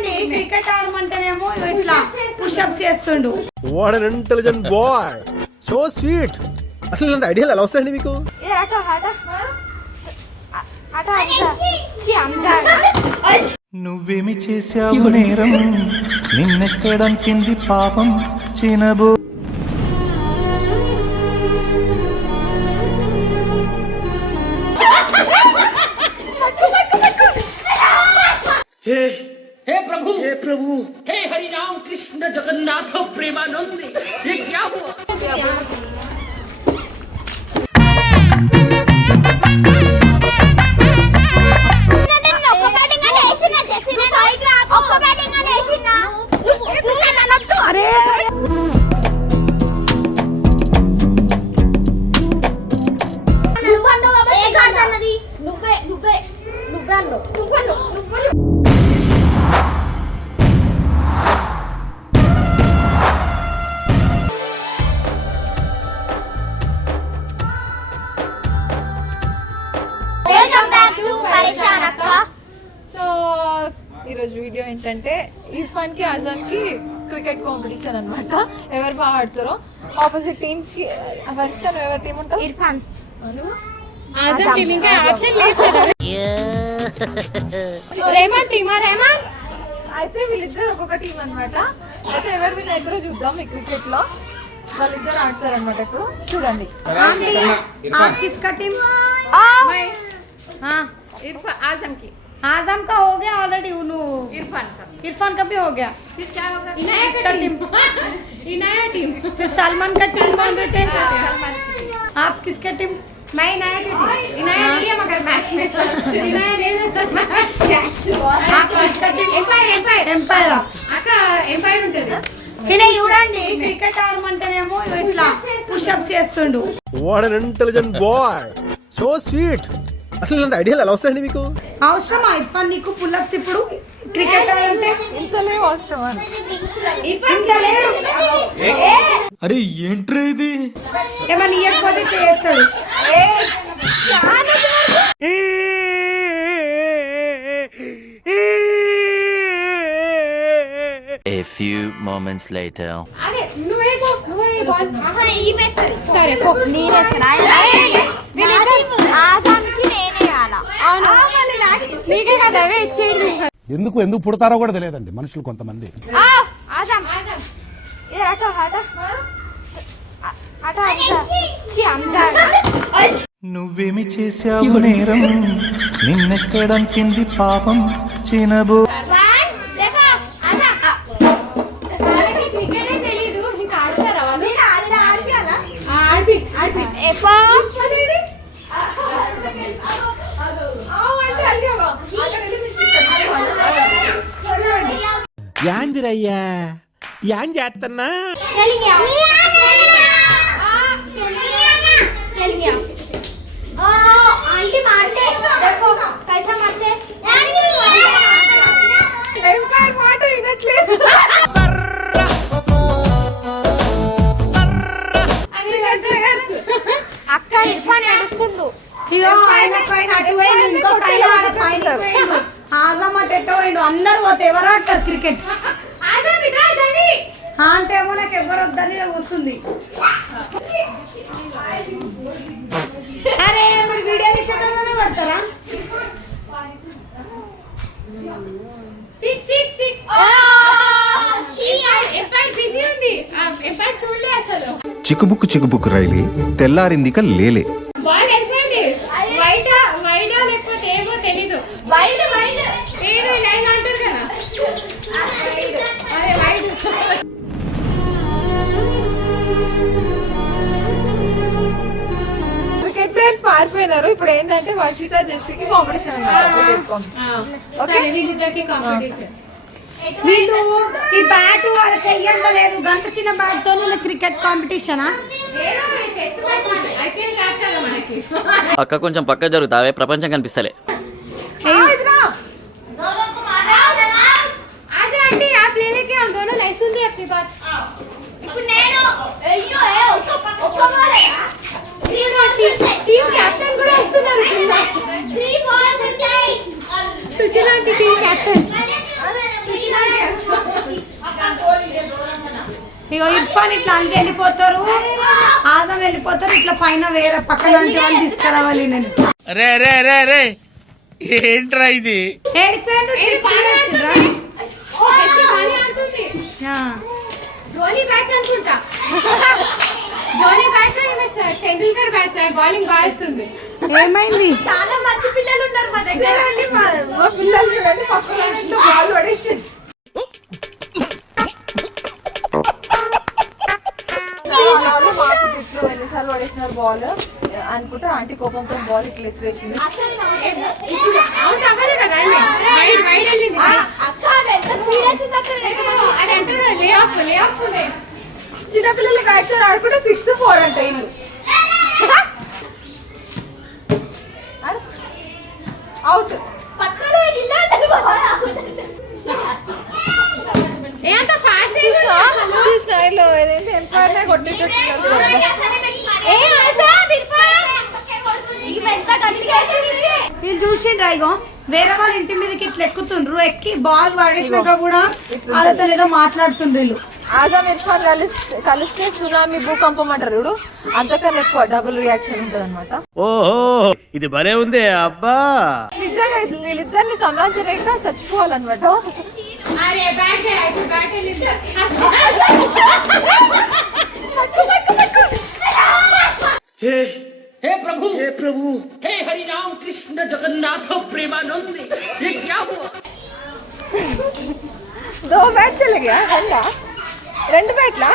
చూడండి క్రికెట్ ఆడమంటేనేమో ఇట్లా పుషప్స్ చేస్తుండు. What an intelligent boy so sweet అసలు ఇలాంటి ఐడియాలు ఎలా వస్తాయండి మీకు? నువ్వేమి చేశావు నేరం? నిన్నెక్కడంకింది పాపం చినబో प्रभु हे प्रभु हे हरि राम कृष्ण जगन्नाथ प्रेमानंद ఈరోజు వీడియో ఏంటంటే ఇర్ఫాన్కి ఆజాన్కి క్రికెట్ కాంపిటీషన్ అనమాట ఎవరు బాగా ఆడతారో. ఆపోజిట్ టీమ్స్కి ఫస్ట్ నువ్వు ఎవరి టీం ఉంటారు ఇర్ఫాన్. నువ్వు? టీం ఇంకా ఆప్షన్ లేదు రేమన్ టీమా రేమన్ అయితే వీళ్ళిద్దరు ఒక్కొక్క టీం అనమాట అయితే ఎవరు విన్ అవుతారో చూద్దాం ఈ క్రికెట్లో వాళ్ళిద్దరు ఆడతారు అనమాట ఇప్పుడు. చూడండి. టీం ఇర్ఫాన్. ఆజాన్కి आजम की आजम का हो गया ऑलरेडी उन्हों इरफान का इरफान का भी हो गया फिर क्या होगा इसका टीम इनाया टीम फिर सलमान का टीम कौन बैठे सलमान की टीम आप किसका टीम मैं इनाया की टीम इनाया नहीं है मगर मैच में इनाया नहीं आप किसका टीम ఎంపైర్ ఎంపైర్ ఎంపైర్ అక్క ఎంపైర్ ఉంటుంది ఈయన చూడండి క్రికెట్ ఆడమంటేనేమో ఇట్లా పుషప్స్ చేస్తుండు what an intelligent boy so sweet అసలు ఇలాంటి ఐడియాలు ఎలా వస్తాయండి మీకు అవసరమా ఇర్ఫాన్ నీకు పుల్లప్స్ ఇప్పుడు క్రికెట్ ఆడంటే ఇంత లేడు అరే ఏంట్రా ఇది ఏమన్నా ఇవ్వకపోతే చేస్తాడు A few moments later. సరే పో నేనేస్తాను ఆజాంకి నేనే కాదా నీకే కదా అవే ఇచ్చేది ఎందుకు ఎందుకు పుడతారో కూడా తెలియదండి మనుషులు కొంతమంది. నువ్వేమి చేశావు నేరం? నిన్నెక్కడంకింది పాపం చినబో ఎంపైర్ మాట వినట్లేదు? అక్క ఇర్ఫాన్ ఏడుస్తుండు. ఇగో ఆయన పైన అటు పోయిండు ఇంకొక ఆయన ఆడ పైన పోయిండు ఆజం అటు ఎట్ట పోయిండు. అందరు పోతే ఎవరు ఆడతారు క్రికెట్? అంటే ఏమో నాకు ఎవరు వద్దని నాకు వస్తుంది అరే మరి వీడియో తీసేటోనే కొడతారా? చిక్కుబుక్కు చిక్కుబుక్కు రైలి తెల్లారిందిక లేలే. పారిపోయినారు. ఇప్పుడు ఏంటంటే వర్షిత జెస్సీకి కాంపిటీషన్ వీళ్ళు ఈ బ్యాట్ వాళ్ళ చెయ్యంత లేదు. గంట చిన్న బ్యాట్తో క్రికెట్ కాంపిటీషనా అక్క కొంచెం పక్క జరుగుతావే ప్రపంచం కనిపిస్తలే. ఇగో ఇర్ఫాన్ ఇట్లా అందుకు వెళ్ళిపోతారు ఆదం వెళ్ళిపోతారు ఇట్లా పైన వేరే పక్కన వాళ్ళు తీసుకురావాలి నేను రే రే రే రే. ఏంట్రా ఇది? ధోని బ్యాచ్ బ్యాచ్ బౌలింగ్ బాగా ఏమైంది? చాలా మంచి పిల్లలు ఉన్నారు మా దగ్గర. చూడండి మా పిల్లలు చూడండి పక్కన బాల్ పడేసి ఎన్నిసార్లు పడేసినారు బాల్ అనుకుంటే ఆంటీ కోపంతో బాల్ ఇట్లా విసిరేసింది ఇప్పుడు అవుట్ అవ్వాలి కదా ఆమె. వైడ్ వైడ్ వెళ్ళింది. అది అంటారు లే ఆఫ్ లే ఆఫ్ చిన్నపిల్లలు కరెక్ట్ ఆడుకుంటే సిక్స్ ఫోర్ అంటే ఇల్లు. అవుట్ ఏ అంత ఫాస్ట్ చూసిన ఇల్లు ఏదైతే కొట్టేటట్టు వీళ్ళు చూసిండ్రా ఇగో. వేరే వాళ్ళ ఇంటి మీదకి ఇట్లా ఎక్కుతుండ్రు. ఎక్కి బాల్ పడేసినాక కూడా వాళ్ళతో ఏదో మాట్లాడుతుండ్రు వీళ్ళు. ఆజం ఇర్ఫాన్ కలిస్తే కలిస్తే సునామీ భూకంపం అంటారు చూడు. అంతకన్నా ఎక్కువ డబుల్ రియాక్షన్ ఉంటది అనమాట ఓహో ఇది భలే ఉంది అబ్బా. నిజంగా వీళ్ళిద్దరిని సంబంధించలేక చచ్చిపోవాలన్నమాట. హే हे प्रभु हे प्रभु हे हरि राम कृष्ण जगन्नाथ प्रेमानंद ये क्या हुआ రెండు బ్యాట్లా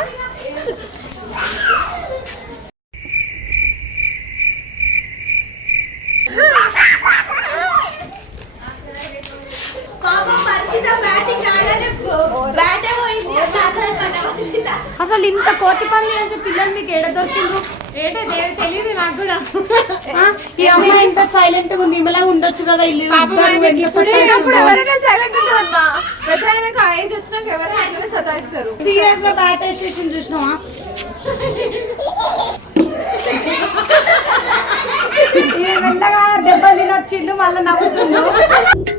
అసలు ఇంత కోతి పనులు చేసే పిల్లలు మీకు ఏడ దొరికిండ్రు? ఏంటో తెలియదు నాకు కూడా. ఆ? ఈ అమ్మాయి ఇంత సైలెంట్గా ఉంది ఇమలా ఉండొచ్చు కదా ఇల్లు ఎవరైనా సైలెంట్ ఉంటారమ్మా పెద్ద ఏజ్ వచ్చినాక ఎవరైనా సతాయిస్తారు. సీరియస్గా బ్యాట్ వేసేసి చూసినావా మెల్లగా దెబ్బలు తినొచ్చిండు మళ్ళీ నవ్వుతుండు.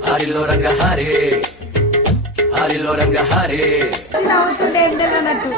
హరిలో రంగ హరే. హరిలో రంగ హరే. నవ్వుతుండే ఏం తెలియనట్టు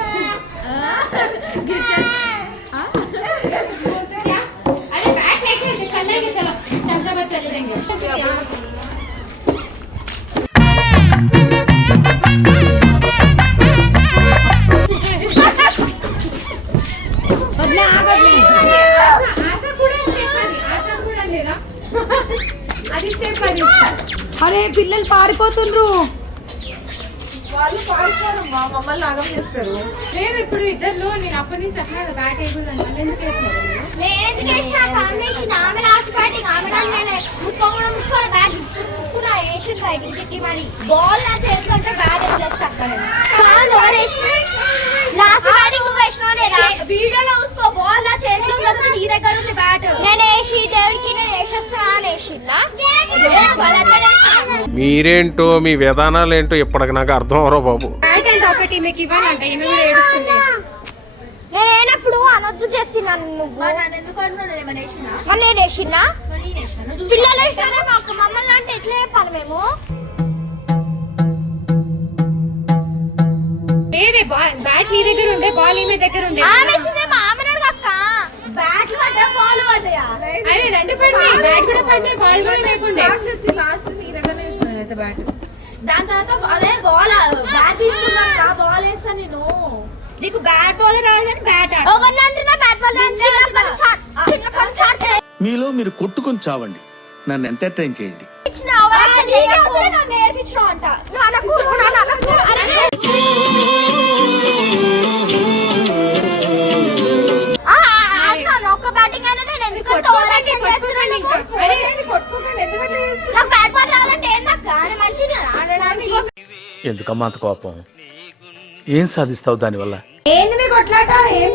మా మమ్మల్ని నాగం చేస్తారు. లేదు ఇప్పుడు ఇద్దరు నేను అప్పటి నుంచి బ్యాట్ మళ్ళీ ఎందుకు బ్యాట్ బాల్ నా చేతిలో ఉంటే బ్యాట్ లాస్ట్ బ్యాటింగ్ నువ్వు వేసినావు వీడియోలో చూసుకో బాల్ నా చేతిలో ఉన్నది నీ దగ్గర ఉంది బ్యాట్ నేను వేసి దేవుడికి నేను అట్లా వేసిన మీరేంటో మీ విధానాలు ఏంటో ఇప్పటికి నాకు అర్థం అవరో బాబు. బ్యాట్ ఒకటి ఈమెకి ఇవ్వాలంట ఈమె కూడా ఏడుస్తుంది. నేను ఏనప్పుడు అనొద్దు చేసి నన్ను నువ్వు. నన్ను నేను వేసినా పిల్లలు వేసినారే మాకు? మమ్మల్ని అంటే ఎట్లా చెప్పాలి మేము? లేదే బ్యాట్ నీ దగ్గర ఉండే బాల్ ఈమె దగ్గర ఉండే. అరే రెండు పడినాయి బ్యాట్ కూడా పడినాయి బాల్ కూడా లేకుండే. లాస్ట్ నీ అయితే బ్యాట్. దాని తర్వాత అదే బాల్ బ్యాట్ తీసుకున్నా బాల్ వేస్తా నేను. నీకు బ్యాట్ బాల్ రాదు కానీ బ్యాట్ ఎవరిని అంటున్నా బ్యాట్ బాల్. మీలో మీరు కొట్టుకొని చావండి. నన్ను ఎంటర్టైన్ చేయండి. నేర్పించడం అంట. ఎందుకమ్మా అంత కోపం? ఏం సాధిస్తావు దానివల్ల? ఏంది కొట్లాట? ఏం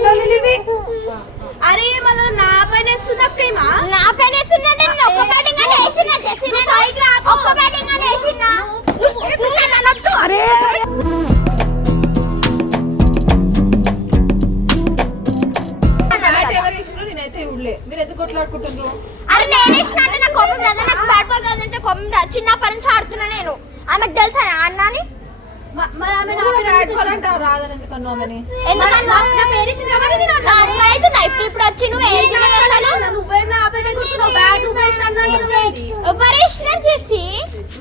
రాదని ఎందుకు అన్నావు ఇప్పుడు వచ్చి నువ్వు చేసి?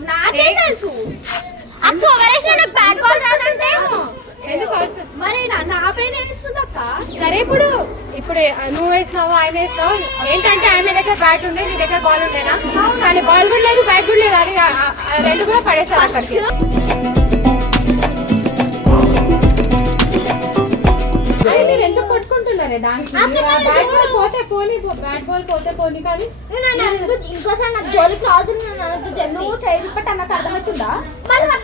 నాకే తెలుసు? అక్క ఎవరేసిన బ్యాట్ బాల్ రాదంటే? ఎందుకు అవసరం? మరి నా- నా పేరు ఇస్తుంది అక్క? సరే ఇప్పుడు ఇప్పుడు నువ్వు వేసినావు ఆయన వేసినావు? ఏంటంటే ఆమె దగ్గర బ్యాట్ ఉండే నీ దగ్గర బాల్ ఉండేనా? కానీ బాల్ కూడా లేదు బ్యాట్ కూడా లేదు ఆ రెండు కూడా పడేసారు అక్కడికి. కొట్టుకుంటున్నారే దానికి బ్యాట్ కూడా పోతే పోనీ బ్యాట్ బాల్ పోతే పోనీ కానీ ఇంకోసారి నాకు జోలికి రాదు నువ్వు చూపెట్టి నాకు అర్థమవుతుందా? నాకు-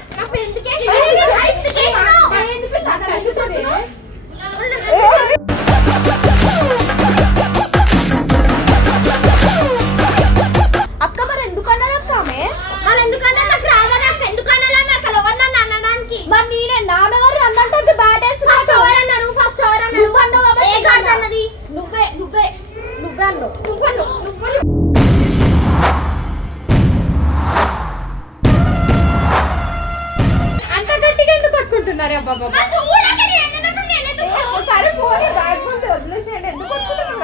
కొట్టుకుంటున్నారు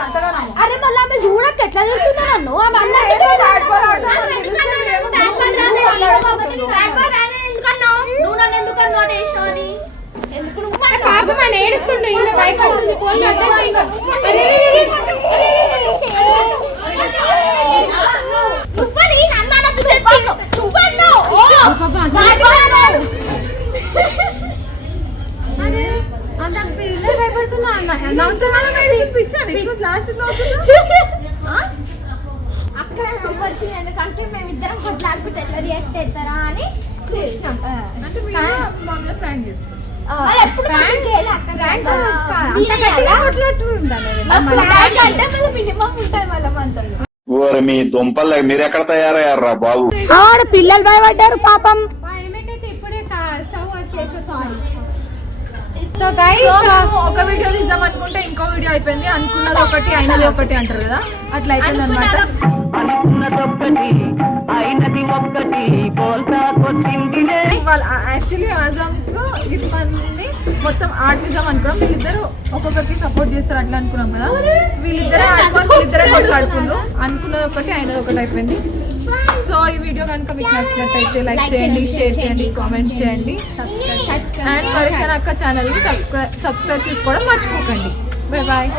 అంతగానో అరే మళ్ళీ ఆమె చూడక ఎట్లా తిరుగుతున్నా నన్ను ఆమె అన్నట్టు ఏదో బ్యాట్ బాల్ ఆడుతున్నా. ఆమె ఎందుకు అన్నది? బ్యాట్ బాల్ రాలేదు. బ్యాట్ బాల్ రాలేదు ఎందుకు అన్నావు? నువ్వు నన్ను ఎందుకు అన్నావు వేసావు అని? ఎందుకు నువ్వు మరి పాపం ఆయన ఏడుస్తుండే ఈయన భయపడుతుంది పోనీ వదిలేసేయ్ ఇంకా. అరే, అరే, అరే, నువ్వని నన్ను అనొద్దు చెప్పి. నువ్వన్నావు. ఓ, బ్యాట్ బాల్ అన్నావు. అరే అంత పిల్లలు భయపడుతున్నా అన్న నవ్వుతున్నాను లాస్ట్ అక్కడ వచ్చింది ఎందుకంటే మేమిద్దరం కొట్లాడుకుంటే ఎట్లా రియాక్ట్ అవుతారా అని చూసినాం. అంటే మీరు మమ్మల్ని ప్రాంక్ మీ దుంపలు ఎక్కడ తయారయ్యారా బాబు? ఆడ పిల్లలు భయపడ్డారు పాపం. ఇప్పుడే చావు చేసే సారీ. సో గైస్ ఒక వీడియో తీద్దాం అనుకుంటే ఇంకో వీడియో అయిపోయింది. అనుకున్నది ఒకటి అయినది ఒకటి అంటారు కదా? అట్లా అయిపోయింది అనమాట వాళ్ళ యాక్చువల్లీ ఆజామ్కు ఇర్ఫాన్ని మొత్తం ఆర్టిజం అనుకున్నాం. వీళ్ళిద్దరు ఒక్కొక్కరికి సపోర్ట్ చేస్తారు అట్లా అనుకున్నాం కదా. వీళ్ళిద్దరే ఆడుకొని వీళ్ళిద్దరే కొట్లాడుకుందాం అనుకున్నది ఒకటి అయినది ఒకటి అయిపోయింది. సో ఈ వీడియో కనుక మీకు నచ్చినట్టయితే లైక్ చేయండి షేర్ చేయండి కామెంట్ చేయండి. అండ్ పరిశ్రమ అక్క ఛానల్ని సబ్స్క్రైబ్ సబ్స్క్రైబ్ చేసుకోవడం మర్చిపోకండి. Bye bye